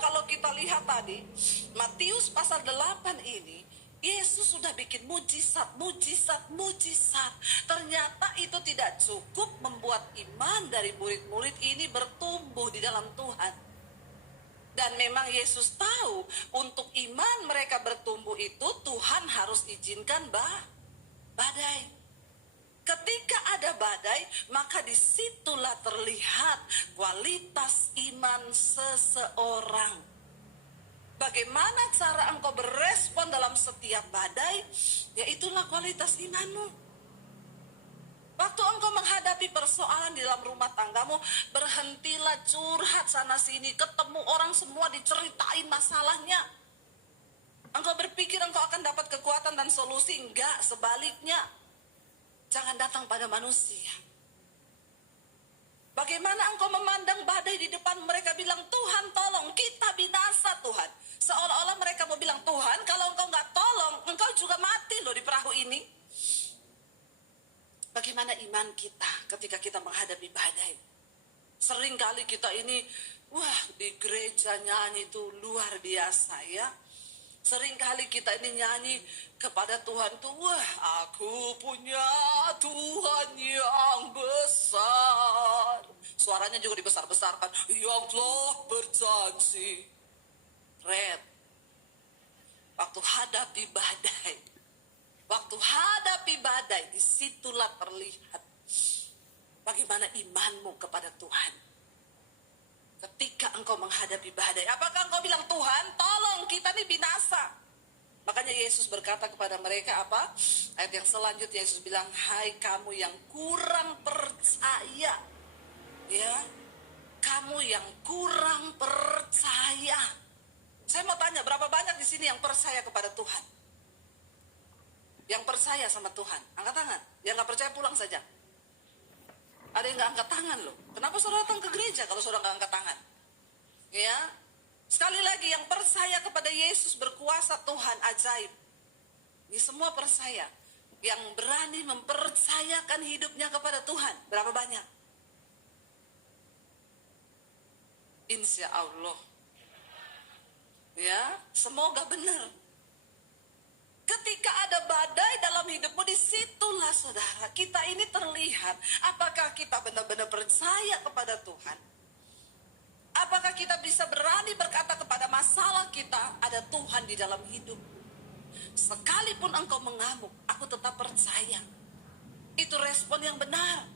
kalau kita lihat tadi, Matius pasal 8 ini, Yesus sudah bikin mujizat. Ternyata itu tidak cukup membuat iman dari murid-murid ini bertumbuh di dalam Tuhan. Dan memang Yesus tahu untuk iman mereka bertumbuh itu Tuhan harus izinkan badai. Ketika ada badai, maka disitulah terlihat kualitas iman seseorang. Bagaimana cara engkau berespon dalam setiap badai, ya itulah kualitas imanmu. Waktu engkau menghadapi persoalan di dalam rumah tanggamu, berhentilah curhat sana sini, ketemu orang semua diceritain masalahnya. Engkau berpikir engkau akan dapat kekuatan dan solusi, enggak, sebaliknya. Jangan datang pada manusia. Bagaimana engkau memandang badai di depan mereka bilang, Tuhan tolong, kita binasa Tuhan. Seolah-olah mereka mau bilang, Tuhan kalau engkau nggak tolong, engkau juga mati loh di perahu ini. Bagaimana iman kita ketika kita menghadapi badai? Seringkali kita ini, di gereja nyanyi itu luar biasa ya. Seringkali kita ini nyanyi kepada Tuhan tuh, aku punya Tuhan yang besar. Suaranya juga dibesar-besarkan, yang telah berjanji. Red, waktu hadapi badai, disitulah terlihat bagaimana imanmu kepada Tuhan. Ketika engkau menghadapi badai, apakah engkau bilang, Tuhan tolong kita ini binasa? Makanya Yesus berkata kepada mereka apa? Ayat yang selanjutnya Yesus bilang, hai kamu yang kurang percaya. Ya, kamu yang kurang percaya. Saya mau tanya, berapa banyak di sini yang percaya kepada Tuhan? Yang percaya sama Tuhan, angkat tangan. Yang gak percaya pulang saja. Ada yang gak angkat tangan loh. Kenapa saudara datang ke gereja kalau saudara gak angkat tangan? Ya, sekali lagi, yang percaya kepada Yesus berkuasa Tuhan ajaib. Ini semua percaya. Yang berani mempercayakan hidupnya kepada Tuhan, berapa banyak? Insya Allah. Ya, semoga benar. Ketika ada badai dalam hidupmu, disitulah saudara, kita ini terlihat apakah kita benar-benar percaya kepada Tuhan. Apakah kita bisa berani berkata kepada masalah kita, ada Tuhan di dalam hidup. Sekalipun engkau mengamuk, aku tetap percaya. Itu respon yang benar.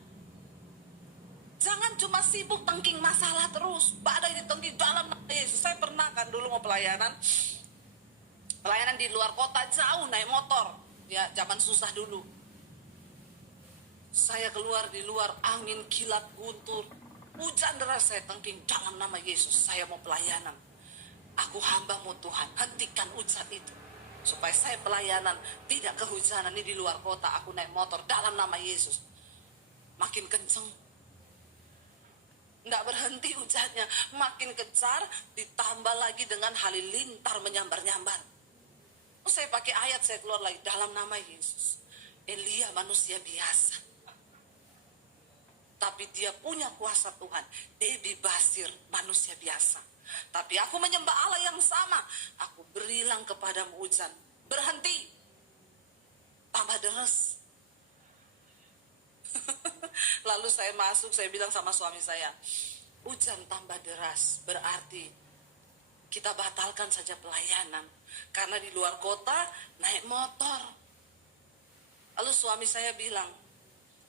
Jangan cuma sibuk tengking masalah terus, badai ditengking dalam nama Yesus. Saya pernah kan dulu mau pelayanan di luar kota jauh naik motor, ya zaman susah dulu. Saya keluar di luar, angin kilat guntur, hujan deras, saya tengking dalam nama Yesus. Saya mau pelayanan, aku hamba-Mu Tuhan, hentikan hujan itu supaya saya pelayanan tidak kehujanan. Ini di luar kota, aku naik motor dalam nama Yesus. Makin kenceng, nggak berhenti hujannya, makin kejar, ditambah lagi dengan halilintar menyambar-nyambar. Saya pakai ayat, saya keluar lagi dalam nama Yesus. Elia manusia biasa, tapi dia punya kuasa Tuhan. Dedi Basir manusia biasa, tapi aku menyembah Allah yang sama. Aku berilang kepadamu hujan, berhenti, tambah deras. Lalu saya masuk, saya bilang sama suami saya, hujan tambah deras, berarti kita batalkan saja pelayanan. Karena di luar kota naik motor. Lalu suami saya bilang,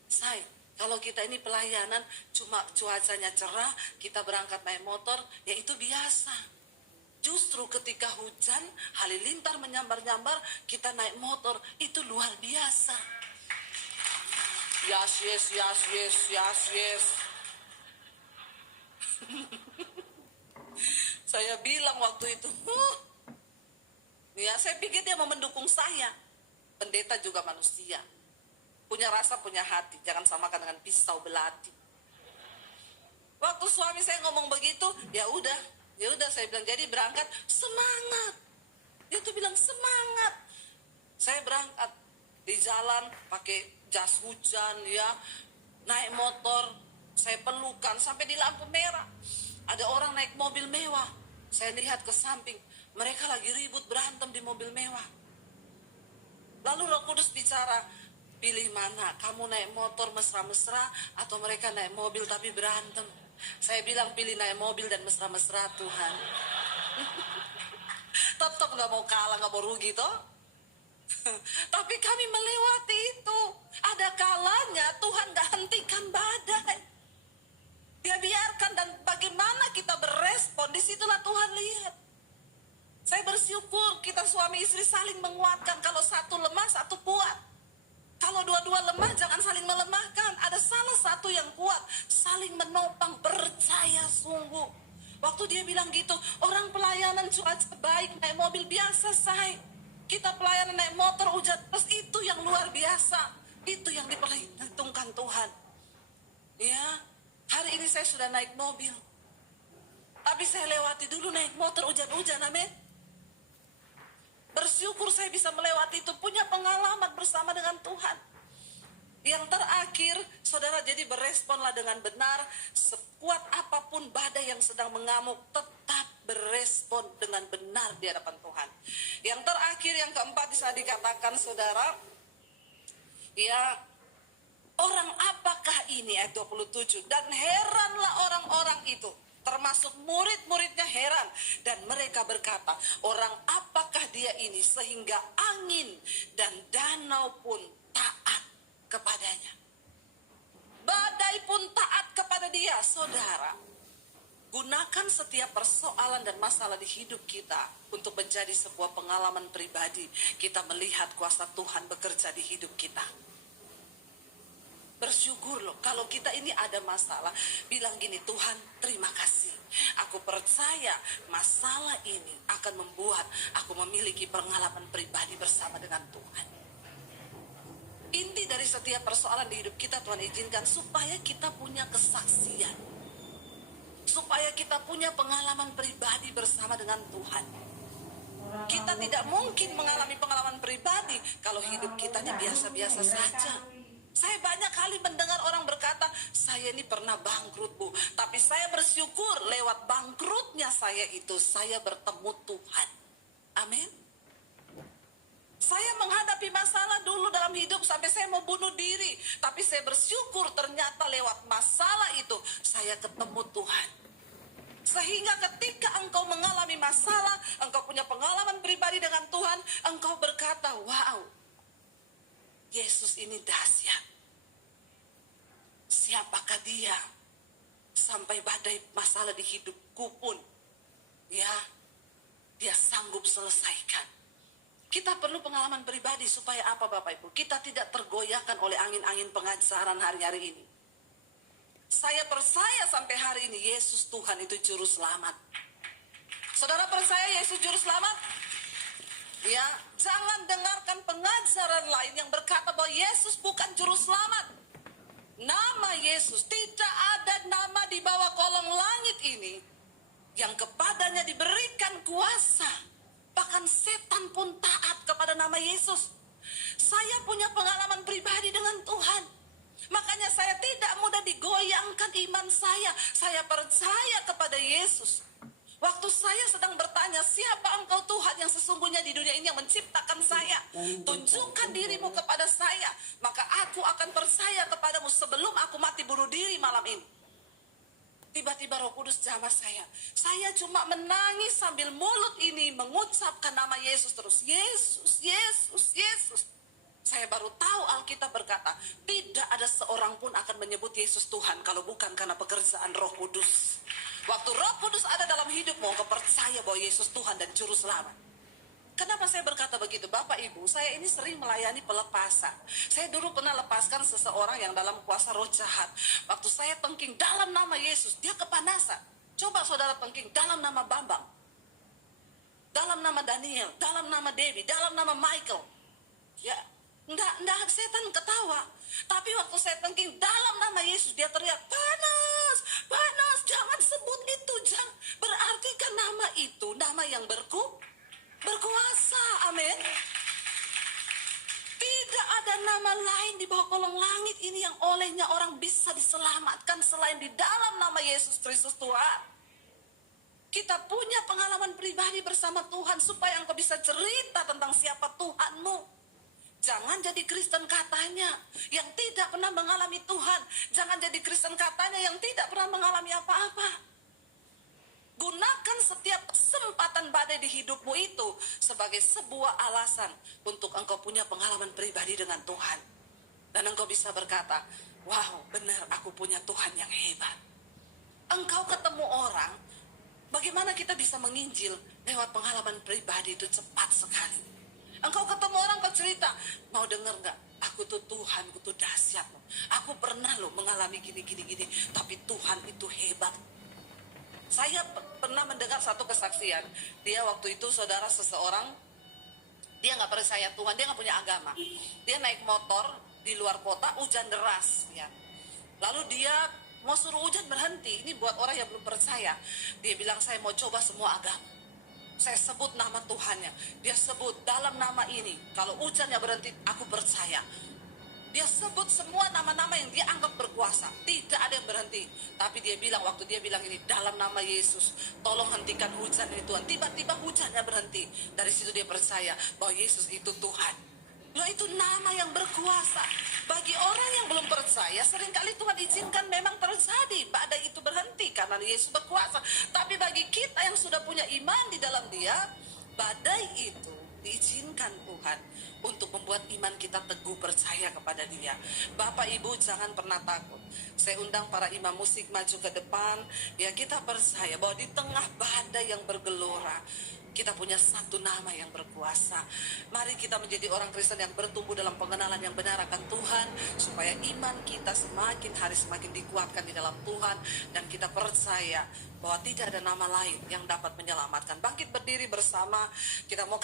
Say, kalau kita ini pelayanan cuma cuacanya cerah, kita berangkat naik motor, ya itu biasa. Justru ketika hujan, halilintar menyambar-nyambar, kita naik motor, itu luar biasa. Yes. Saya bilang waktu itu, ya saya pikir dia mau mendukung saya. Pendeta juga manusia, punya rasa, punya hati. Jangan samakan dengan pisau belati. Waktu suami saya ngomong begitu, ya udah saya bilang, jadi berangkat, semangat. Dia tuh bilang semangat. Saya berangkat di jalan pakai jas hujan, ya, naik motor, saya pelukan sampai di lampu merah. Ada orang naik mobil mewah, Saya lihat ke samping, mereka lagi ribut berantem di mobil mewah. Lalu Roh Kudus bicara, pilih mana, kamu naik motor mesra-mesra atau mereka naik mobil tapi berantem. Saya bilang pilih naik mobil dan mesra-mesra Tuhan. Tetap gak mau kalah, gak mau rugi toh. Tapi kami melewati itu. Ada kalanya Tuhan gak hentikan badai. Dia biarkan, dan bagaimana kita berespon, disitulah Tuhan lihat. Saya bersyukur kita suami istri saling menguatkan. Kalau satu lemah, satu kuat. Kalau dua-dua lemah, jangan saling melemahkan. Ada salah satu yang kuat, saling menopang, percaya sungguh. Waktu dia bilang gitu, orang pelayanan cuaca baik, naik mobil biasa, say. Kita pelayanan naik motor, hujan terus, itu yang luar biasa. Itu yang diperhitungkan Tuhan. Ya, hari ini saya sudah naik mobil. Tapi saya lewati dulu naik motor hujan-hujan, amin. Bersyukur saya bisa melewati itu, punya pengalaman bersama dengan Tuhan. Yang terakhir, saudara, jadi beresponlah dengan benar. Sekuat apapun badai yang sedang mengamuk, tetap berespon dengan benar di hadapan Tuhan. Yang terakhir, yang keempat bisa dikatakan, saudara, ya, orang apakah ini, ayat 27. Dan heranlah orang-orang itu, termasuk murid-muridnya heran. Dan mereka berkata, orang apakah dia ini sehingga angin dan danau pun taat kepadanya. Badai pun taat kepada dia. Saudara, gunakan setiap persoalan dan masalah di hidup kita untuk menjadi sebuah pengalaman pribadi. Kita melihat kuasa Tuhan bekerja di hidup kita. Bersyukur loh, kalau kita ini ada masalah, bilang gini, Tuhan terima kasih. Aku percaya masalah ini akan membuat aku memiliki pengalaman pribadi bersama dengan Tuhan. Inti dari setiap persoalan di hidup kita, Tuhan izinkan supaya kita punya kesaksian. Supaya kita punya pengalaman pribadi bersama dengan Tuhan. Kita tidak mungkin mengalami pengalaman pribadi kalau hidup kitanya biasa-biasa saja. Saya banyak kali mendengar orang berkata, saya ini pernah bangkrut, Bu. Tapi saya bersyukur lewat bangkrutnya saya itu, saya bertemu Tuhan. Amin. Saya menghadapi masalah dulu dalam hidup sampai saya mau bunuh diri. Tapi saya bersyukur ternyata lewat masalah itu, saya ketemu Tuhan. Sehingga ketika engkau mengalami masalah, engkau punya pengalaman pribadi dengan Tuhan, engkau berkata, wow, Yesus ini dahsyat. Siapakah dia? Sampai badai masalah di hidupku pun, ya, dia sanggup selesaikan. Kita perlu pengalaman pribadi supaya apa, Bapak Ibu? Kita tidak tergoyahkan oleh angin-angin pengajaran hari-hari ini. Saya percaya sampai hari ini Yesus Tuhan itu juru selamat. Saudara percaya Yesus juru selamat? Ya, jangan dengarkan pengajaran lain yang berkata bahwa Yesus bukan juru selamat. Nama Yesus, tidak ada nama di bawah kolong langit ini yang kepadanya diberikan kuasa. Bahkan setan pun taat kepada nama Yesus. Saya punya pengalaman pribadi dengan Tuhan. Makanya saya tidak mudah digoyangkan iman saya. Saya percaya kepada Yesus. Waktu saya sedang bertanya, siapa engkau Tuhan yang sesungguhnya di dunia ini yang menciptakan saya? Tunjukkan dirimu kepada saya, maka aku akan percaya kepadamu sebelum aku mati bunuh diri malam ini. Tiba-tiba Roh Kudus jamah saya. Saya cuma menangis sambil mulut ini mengucapkan nama Yesus terus. Yesus, Yesus, Yesus. Saya baru tahu Alkitab berkata, tidak ada seorang pun akan menyebut Yesus Tuhan kalau bukan karena pekerjaan Roh Kudus. Waktu Roh Kudus ada dalam hidupmu, engkau percaya bahwa Yesus Tuhan dan Juru Selamat. Kenapa saya berkata begitu? Bapak Ibu, saya ini sering melayani pelepasan. Saya dulu pernah lepaskan seseorang yang dalam kuasa roh jahat. Waktu saya tengking dalam nama Yesus, dia kepanasan. Coba saudara tengking dalam nama Bambang, dalam nama Daniel, dalam nama Debbie, dalam nama Michael. Ya, enggak setan ketawa. Tapi waktu saya tengking dalam nama Yesus, dia teriak, panas, panas, jangan sebut itu, jangan. Berarti kan nama itu, nama yang berkuasa, amin. Tidak ada nama lain di bawah kolong langit ini yang olehnya orang bisa diselamatkan selain di dalam nama Yesus Kristus Tuhan. Kita punya pengalaman pribadi bersama Tuhan supaya engkau bisa cerita tentang siapa Tuhanmu. Jangan jadi Kristen katanya yang tidak pernah mengalami Tuhan. Jangan jadi Kristen katanya yang tidak pernah mengalami apa-apa. Gunakan setiap kesempatan badai di hidupmu itu sebagai sebuah alasan untuk engkau punya pengalaman pribadi dengan Tuhan. Dan engkau bisa berkata, wow, benar aku punya Tuhan yang hebat. Engkau ketemu orang, bagaimana kita bisa menginjil lewat pengalaman pribadi itu cepat sekali. Engkau ketemu orang, kau cerita, mau denger gak? Aku tuh Tuhan, aku tuh dahsyat. Aku pernah loh mengalami gini, tapi Tuhan itu hebat. Saya pernah mendengar satu kesaksian. Dia waktu itu saudara seseorang, dia gak percaya Tuhan, dia gak punya agama. Dia naik motor di luar kota, hujan deras. Ya. Lalu dia mau suruh hujan berhenti. Ini buat orang yang belum percaya. Dia bilang, saya mau coba semua agama. Saya sebut nama Tuhannya. Dia sebut dalam nama ini, kalau hujannya berhenti, aku percaya. Dia sebut semua nama-nama yang dia anggap berkuasa. Tidak ada yang berhenti. Tapi dia bilang, waktu dia bilang ini, dalam nama Yesus, tolong hentikan hujan ini Tuhan. Tiba-tiba hujannya berhenti. Dari situ dia percaya bahwa Yesus itu Tuhan. Loh, itu nama yang berkuasa. Bagi orang yang belum percaya, seringkali Tuhan izinkan memang terjadi badai itu berhenti karena Yesus berkuasa. Tapi bagi kita yang sudah punya iman di dalam Dia, badai itu diizinkan Tuhan untuk membuat iman kita teguh percaya kepada Dia. Bapak Ibu jangan pernah takut. Saya undang para imam musik maju ke depan. Ya, kita percaya bahwa di tengah badai yang bergelora, kita punya satu nama yang berkuasa. Mari kita menjadi orang Kristen yang bertumbuh dalam pengenalan yang benar akan Tuhan, supaya iman kita semakin hari semakin dikuatkan di dalam Tuhan, dan kita percaya bahwa tidak ada nama lain yang dapat menyelamatkan. Bangkit berdiri bersama, kita mau